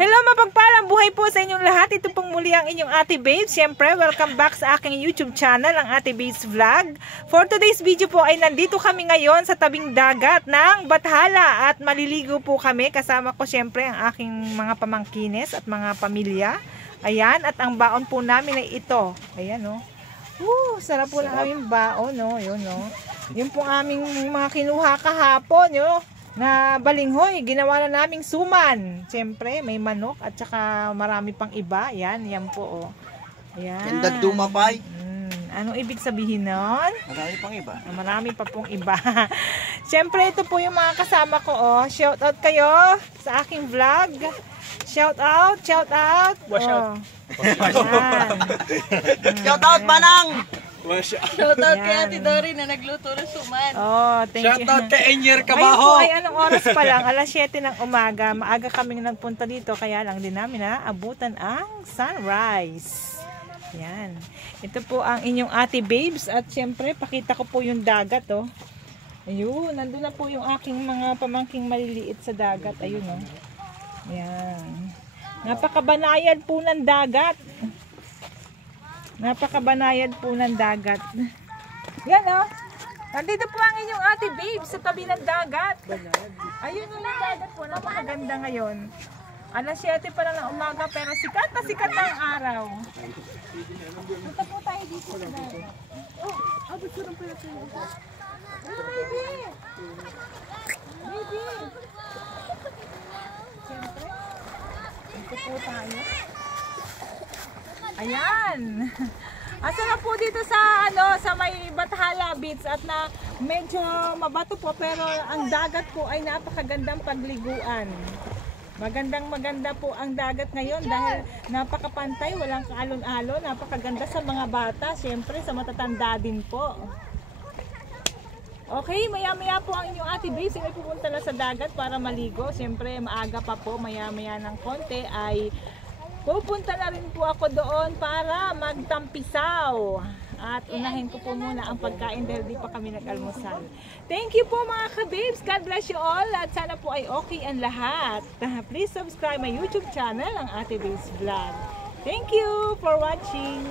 Hello, mapagpalang buhay po sa inyong lahat. Ito pong muli ang inyong Ate Babes. Siyempre, welcome back sa aking YouTube channel, ang Ate Babes Vlog. For today's video po ay nandito kami ngayon sa tabing dagat ng Bathala at maliligo po kami. Kasama ko siyempre ang aking mga pamangkines at mga pamilya. Ayan, at ang baon po namin ay ito. Ayan, no. Sarap po ng aming baon, no. Yun, no. Yun po aming mga kinuha kahapon, no. Na balinghoy, ginawa na naming suman. Siyempre, may manok at saka marami pang iba. Yan po. Oh. Ayan. Kendag dumapay. Anong ibig sabihin nun? Marami pang iba. Marami pa pong iba. Siyempre, ito po yung mga kasama ko. Oh. Shout out kayo sa aking vlog. Shout out. Wash out. Shout out, Manang! Shoutout kay Ate Dory na nagluto ng suman. Oh, thank you. Shoutout kay Enyer Ngayon po Cabaho! ay anong oras pa lang? Alas 7 ng umaga. Maaga kaming nagpunta dito. Kaya lang din namin abutan ang sunrise. Yan. Ito po ang inyong Ate Babes. At syempre, pakita ko po yung dagat. Oh. Ayun. Nandun na po yung aking mga pamangking maliliit sa dagat. Ayun. Oh. Yan. Napakabanayad po ng dagat. Napakabanayad po ng dagat. Yan o. Nandito po ang inyong Ate Babe sa tabi ng dagat. Ayun yung dagat po. Napakaganda ngayon. Alas 7 pa lang ng umaga pero sikat na sikat na ang araw. Punta po tayo dito sa dagat. Abot ko rin pala tayo. Baby! Baby! Siyempre. Dito po tayo. Ayan. Asa na po dito sa sa may Bathala Beach at na medyo mabato po pero ang dagat po ay napakagandang pagliguan. Maganda po ang dagat ngayon dahil napakapantay, walang kaalon-alon, napakaganda sa mga bata, siyempre sa matatanda din po. Okay, maya-maya po ang inyong Ate Babes ay pupunta na sa dagat para maligo. Siyempre maaga pa po, maya-maya ng konti ay pupunta na rin po ako doon para magtampisaw. At unahin ko po muna ang pagkain dahil di pa kami nag-almusal. Thank you po mga ka-babes. God bless you all. At sana po ay okay ang lahat. Please subscribe my YouTube channel, ang Ate Babes Vlog. Thank you for watching.